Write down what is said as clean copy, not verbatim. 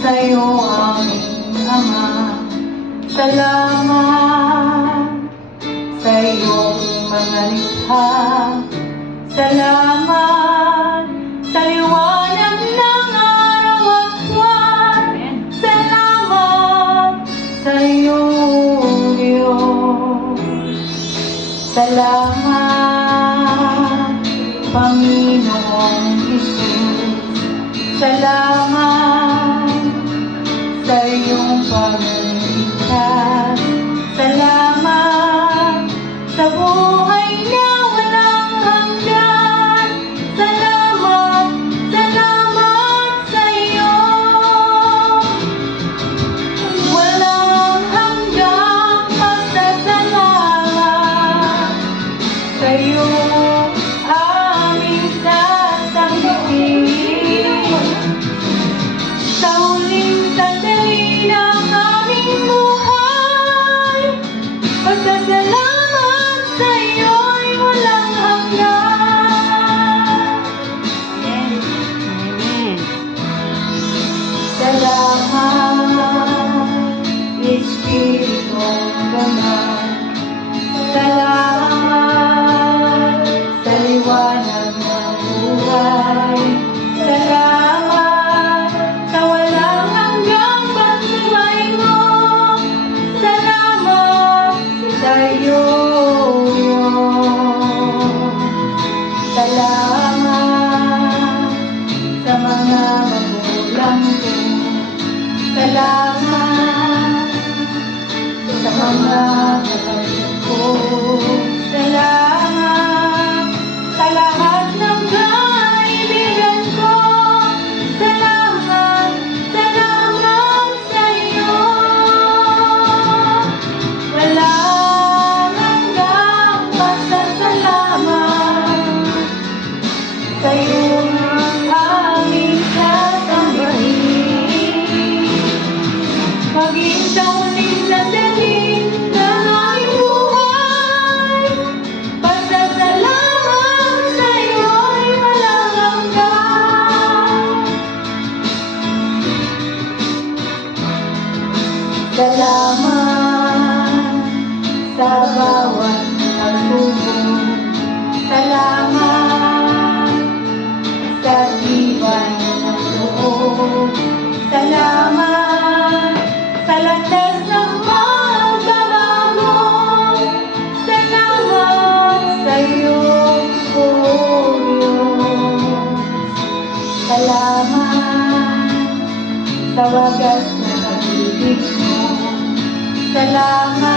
sa'yo, aming Ama. Salamat sa iyong mga likha. Salamat sa liwanag ng araw at buwan. Salamat sa iyong Diyos. Salamat, Panginoong Jesus. Salamat sa iyong pagligtas. Salamat sa buhay na walang hanggan. Salamat, salamat sa iyo. Walang hanggang pasasalamat sa iyo, aming sasambitin. Sa huling sandali ng aming buhay, pasasalamat sa iyo'y walang hanggan. Amen. Salamat, Espiritong Banal. Salamat sa liwanag ng buhay. Salamat sa walang hanggang pagmamay mo. Salamat sa iyo, Diyos. Salamat sa mga magulang ko. Salamat sa mga kapatid ko. Salamat sa lahat ng kaibigan ko. Salamat, salamat sa iyo. Walang hanggang pasasalamat sa iyong aming sasambahin. Maging sa huling sandali ng aming buhay, pasasalamat sa iyo'y walang hanggan. Salamat sa bawat pagsubok. Salamat sa tibay ng loob. Salamat sa landas ng pagbabago. Salamat sa iyong Diyos. Salamat sa wagas na pag-ibig mo. Salamat,